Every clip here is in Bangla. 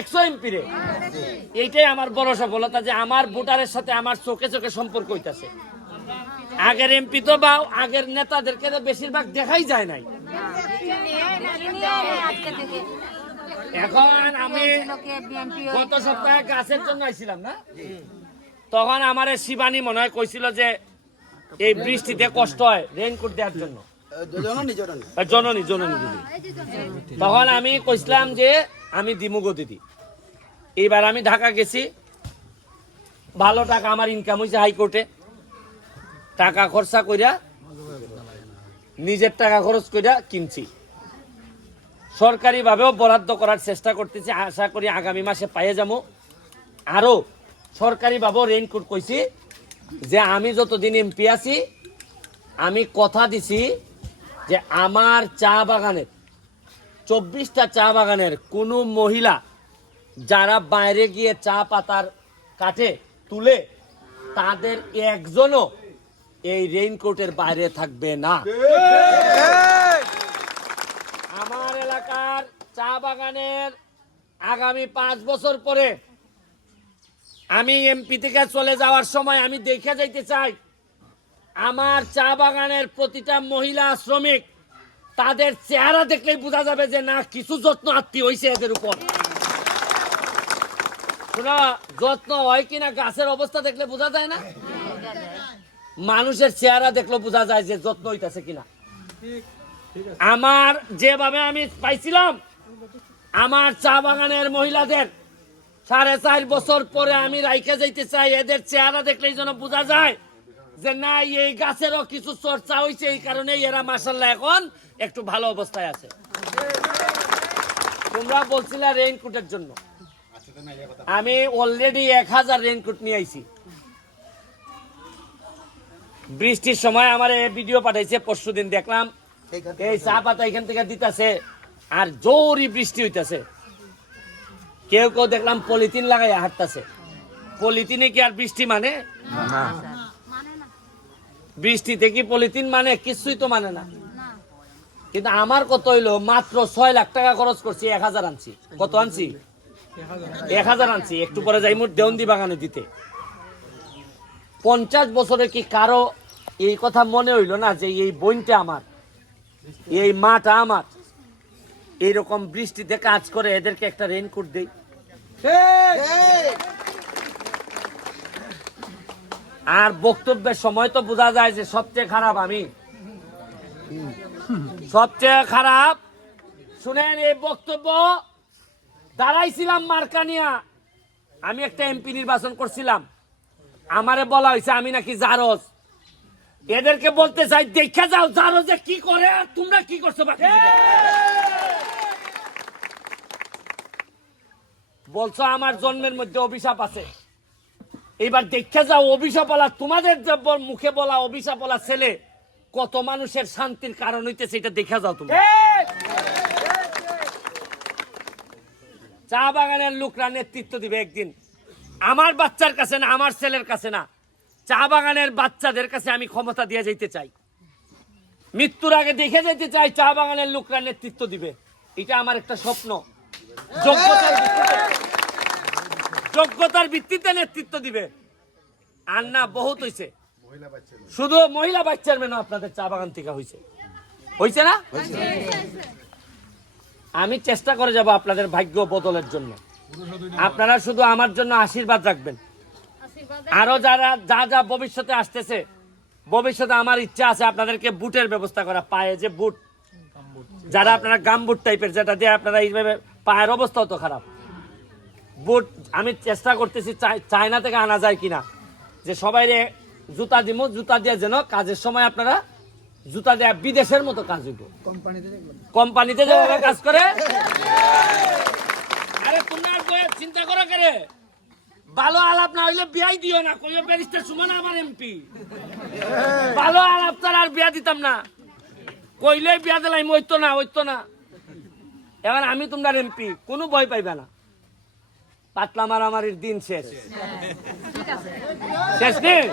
একশো এমপি রে এইটাই আমার বড় সফলতা যে আমার ভোটারের সাথে আমার চোখে চোখে সম্পর্ক হইতাছে। আগের এমপি তো বা আগের নেতাদেরকে বেশিরভাগ দেখাই যায় নাই। এখন আমি গত সপ্তাহে গাছের জন্য আইছিলাম না? তখন আমার শিবানী মনে হয় কইছিল যে এই বৃষ্টিতে কষ্ট হয় রেইনকোট দেওয়ার জন্য। জননী। জননী জননী। তখন আমি কইছিলাম যে আমি দিমুগো দিদি। এইবার আমি ঢাকা গেছি। ভালো টাকা আমার ইনকাম হয়েছে হাইকোর্টে। টাকা খরচা কইরা নিজের টাকা খরচ করিয়া কিনছি। সরকারিভাবেও বরাদ্দ করার চেষ্টা করতেছি। আশা করি আগামী মাসে পাইয়ে যাব। আরও সরকারিভাবেও রেইনকোট কইছি যে আমি যতদিন এমপি আছি, আমি কথা দিছি যে আমার চা বাগানের চব্বিশটা চা বাগানের কোনো মহিলা যারা বাইরে গিয়ে চা পাতার কাটে তুলে, তাদের একজনও এই রেইনকোটের বাইরে থাকবে না। আমার এলাকার চা বাগানের আগামী পাঁচ বছর পরে আমি এমপি থেকে চলে যাওয়ার সময় আমি দেখে যাইতে চাই, আমার চা বাগানের প্রতিটা মহিলা শ্রমিক তাদের চেহারা দেখলেই বোঝা যাবে যে না, কিছু যত্ন আত্মীয় হয়েছে এদের উপর। শোনা, যত্ন হয় কিনা, গাছের অবস্থা দেখলে বোঝা যায় না? মানুষের চেহারা দেখলে বোঝা যায় যে যত্ন হইতেছে কিনা। আমার যেভাবে আমি পাইছিলাম, আমার চা বাগানের মহিলাদের সাড়ে চার বছর পরে আমি রাইখে যাইতে চাই, এদের চেহারা দেখলেই যেন বোঝা যায়। যে না, এই গাছেরও কিছু চর্চা হয়েছে এই কারণে এরা মাসাল্লাহ এখন একটু ভালো অবস্থায় আছে। তোমরা বলছিলে রেইনকোটের জন্য। আমি অলরেডি এক হাজার রেইনকোট নিয়ে আইছি। বৃষ্টির সময় আমার ভিডিও পাঠাইছে পরশু দিন দেখলাম। এই চা পাতা এখান থেকে দিতেছে, আর জোরই বৃষ্টি হইতাছে। কেউ কেউ দেখলাম পলিথিন লাগাই হাঁটতেছে। পলিথিনে কি আর বৃষ্টি মানে? বৃষ্টিতে কি পলিথিন মানে কিছুই তো মানে না। কিন্তু আমার কত হইল, মাত্র ছয় লাখ টাকা খরচ করছি, এক হাজার আনছি। কত আনছি? এক হাজার আনছি, একটু পরে যাই মোট দেওন্দি বাগানে দিতে। পঞ্চাশ বছরে কি কারও এই কথা মনে হইল না যে এই বইনটা আমার? এই মাটা আমার? এইরকম বৃষ্টিতে কাজ করে এদেরকে একটা রেইনকোট দেই। আর বক্তব্যের সময় তো বোঝা যায় যে সবচেয়ে খারাপ আমি। সবচেয়ে খারাপ, শুনেন এই বক্তব্য, দাঁড়াইছিলাম মার্কানিয়া আমি একটা এমপি নির্বাচন করছিলাম। আমারে বলা হয়েছে আমি নাকি জারজ। এদেরকে বলতে চাই, দেখে যাও জারজে কি করে আর তোমরা কি করছ বাকি বলছো আমার জন্মের মধ্যে অভিশাপ আছে। এবার দেখে যাও অভিশাপ বলা তোমাদের মুখে বলা অভিশাপ বলা ছেলে কত মানুষের শান্তির কারণ হইতেছে এটা দেখা যাও তুমি। চা বাগানের লোকরা নেতৃত্ব দিবে একদিন। আমার বাচ্চার কাছে না, আমার ছেলের কাছে না। চা বাগানের বাচ্চাদের কাছে আমি ক্ষমতা দিয়ে যেতে চাই। মৃত্যুর আগে দেখে যেতে চাই, চা বাগানের লোকরা নেতৃত্ব দিবে। এটা আমার একটা স্বপ্ন। যোগ্যতার যোগ্যতার ভিত্তিতে নেতৃত্ব দিবে। আর না বহুত হইছে। শুধু মহিলা বাচ্চার মেনু আপনাদের চা বাগান থেকে হয়েছে হয়েছে না? আমি চেষ্টা করে যাব আপনাদের ভাগ্য বদলের জন্য। আপনারা শুধু আমার জন্য আশীর্বাদ রাখবেন। আরও যারা যা যা ভবিষ্যতে আসতেছে ভবিষ্যতে আমার ইচ্ছা আছে আপনাদেরকে বুটের ব্যবস্থা করা পায়ে যে বুট। যারা আপনারা গাম বুট টাইপের যেটা দিয়ে আপনারা এইভাবে পায়ের অবস্থাও তো খারাপ। বুট আমি চেষ্টা করতেছি চায়না থেকে আনা যায় কিনা। যে সবাই জুতা দিব জুতা দিয়ে যেন কাজের সময় আপনারা জুতা দেয়া বিদেশের মতো কাজ হইব। কোম্পানিতে যেভাবে কাজ করে। আরে তোমরা চিন্তা করো কেরে ভালো আলাপ না হইলে বিয়াই দিও না কইও ব্যারিস্টার সুমন আমার এমপি। ভালো আলাপ তার আর বিয়া দিতাম না। কইলে বিয়া দিলাম ওইতো না ওইতো না। এবার আমি তোমরা এমপি কোনো ভয় পাইবে না। পাতলা মারামারির দিন শেষ। শেষ। নেই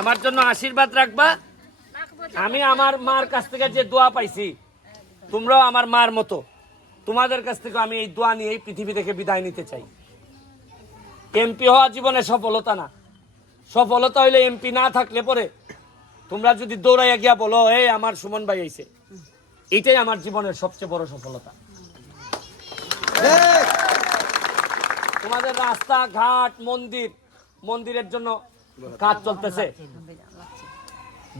আমার জন্য আশীর্বাদ রাখবা। আমি আমার মার কাছ থেকে যে দোয়া পাইছি তোমরাও আমার মার মতো। তোমাদের কাছ থেকে আমি এই দোয়া নিয়ে এই পৃথিবী থেকে বিদায় নিতে চাই। এমপি হওয়া জীবনে সফলতা না। সফলতা হইলে এমপি না থাকলে পরে তোমরা যদি দৌড়াইয়া গিয়া বলো এই আমার সুমন ভাই আইছে। এটাই আমার জীবনের সবচেয়ে বড় সফলতা। তোমাদের রাস্তা ঘাট মন্দির, মন্দিরের জন্য কাজ চলতেছে।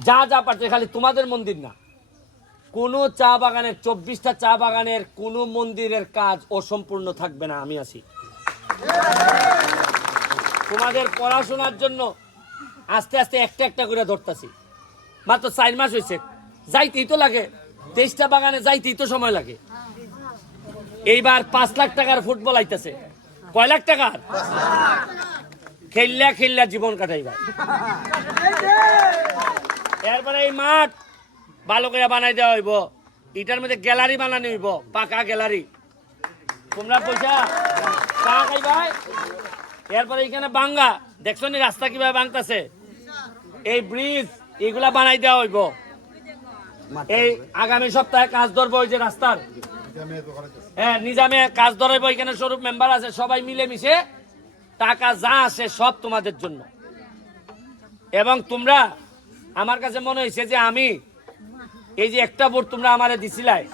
যা যা পাচ্ছে খালি তোমাদের মন্দির না। কোন চা বাগানের, চব্বিশটা চা বাগানের কোন মন্দিরের কাজ অসম্পূর্ণ থাকবে না, আমি আছি। তোমাদের পড়াশোনার জন্য আস্তে আস্তে একটা একটা করে ধরতেছি। মাত্র চার মাস হয়েছে। যাইতেই তো লাগে। তেইশটা বাগানে যাইতেই তো সময় লাগে। এইবার পাঁচ লাখ টাকার ফুটবল আইতেছে। কয় লাখ টাকার খেললা খেললা জীবন কাটাইবার। এরপরে এই মাঠ ভালো করে বানাই দেওয়া হইব। এটার মধ্যে গ্যালারি বানানো হইব, পাকা গ্যালারি। তোমরা পয়সা চা খাইবাই এরপরে এখানে বাঙ্গা। দেখছ নি রাস্তা কীভাবে বাংতাছে এই ব্রিজ, এগুলা বানাই দেওয়া হইব। এই আগামী সপ্তাহে কাজ ধরবো ওই যে রাস্তার। হ্যাঁ নিজামে কাজ ধরাইব, এখানে স্বরূপ মেম্বার আছে, সবাই মিলে মিশে টাকা যা আসে সব তোমাদের জন্য। এবং তোমরা, আমার কাছে মনে হয়েছে যে আমি, এই যে একটা ভোট তোমরা আমারে দিছিলাই,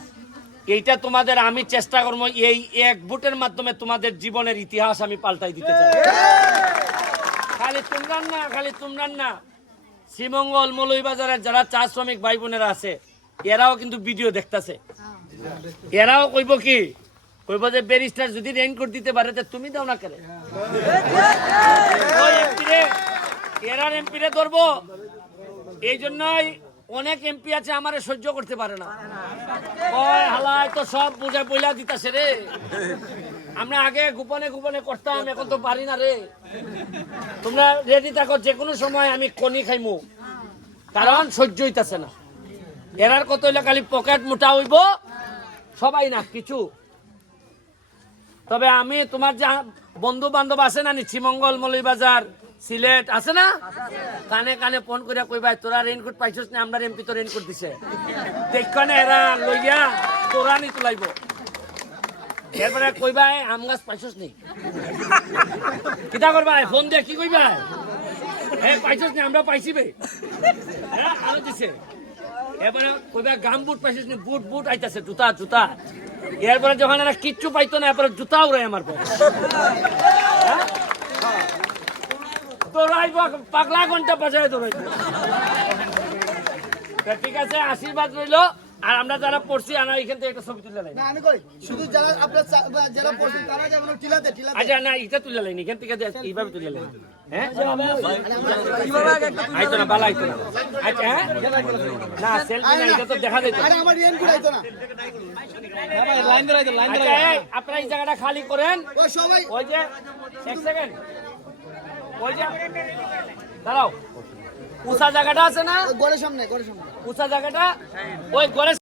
এইটা তোমাদের আমি চেষ্টা করব, এই এক ভোটের মাধ্যমে তোমাদের জীবনের ইতিহাস আমি পাল্টাই দিতে চাই। খালি তোমরার না, খালি তোমরার না। শ্রীমঙ্গল মৌলভীবাজারের যারা চা শ্রমিক ভাই বোনেরা আছে, এরাও কিন্তু ভিডিও দেখতাছে। এরাও কইব কি? কইব যে ব্যারিস্টার যদি রেইনকোট দিতে পারে তুমি দাও না কেন? ওই MP রে, এরার এমপি রে ধরবো। এই জন্যই অনেক এমপি আছে আমারে সহ্য করতে পারে না। ওই হালায় তো সব বুঝে পয়লা দিতাছে রে। আমরা আগে গোপনে গোপনে করতাম এখন তো পারি না রে। তোমরা রেডি থাকো যে কোনো সময় আমি কনি খাইমু। কারণ সহ্য হইতাছে না। এরার কত হইলে খালি পকেট মোটা হইব সবাই না কিছু। তবে আমি তোমার যা বন্ধু বান্ধব আছে না নি শ্রীমঙ্গল মৌলভীবাজার সিলেট আছে না? কানে কানে ফোন করে কইবা তোরা রেইনকোট পাইছস না? আমরা এমপি তো রেইনকোট দিছে। দেখনে এরা লইয়া তোরা নি তুলাইব। এরপরে কইবা "এ, আম গাছ পাইছস নি? কিতা করবা ফোন দিয়ে কি কইবা হ্যাঁ পাইছস নি আমরা পাইছি বে। হ্যাঁ আরও দিছে। এরপরে কইবা গাম বুট পাইছিস নি, বুট বুট আইতাছে, জুতা জুতা। এরপরে যখন এরা কিচ্ছু পাইতো না, এরপরে জুতা উড়াই আমার পর দৌড়াইব পাগলা ঘণ্টা পাশায় দৌড়াইব ঠিক আছে, আশীর্বাদ রইল। আর আমরা যারা পড়ছি আমরা এখান থেকে একটা ছবি তুলে লাইন না আমি কই শুধু যারা আপনার যারা পড়ছেন তারা যেমন টিলাতে টিলাতে। আচ্ছা না এটা তুলে লাইন এখান থেকে এইভাবে তুলে লাইন হ্যাঁ? আইতো না বালা আইতো না। আচ্ছা না সেলফি না এটা তো দেখা যেত আরে আমার রেন কুড়াইতো না। এই, আপনারা এই জায়গাটা খালি করেন। ও সবাই। ওই যে এক সেকেন্ড ওই যে দাঁড়াও। উষা জায়গাটা আছে না? গড়ের সামনে গড়ের সামনে। উষা জায়গাটা। ওই গড়ের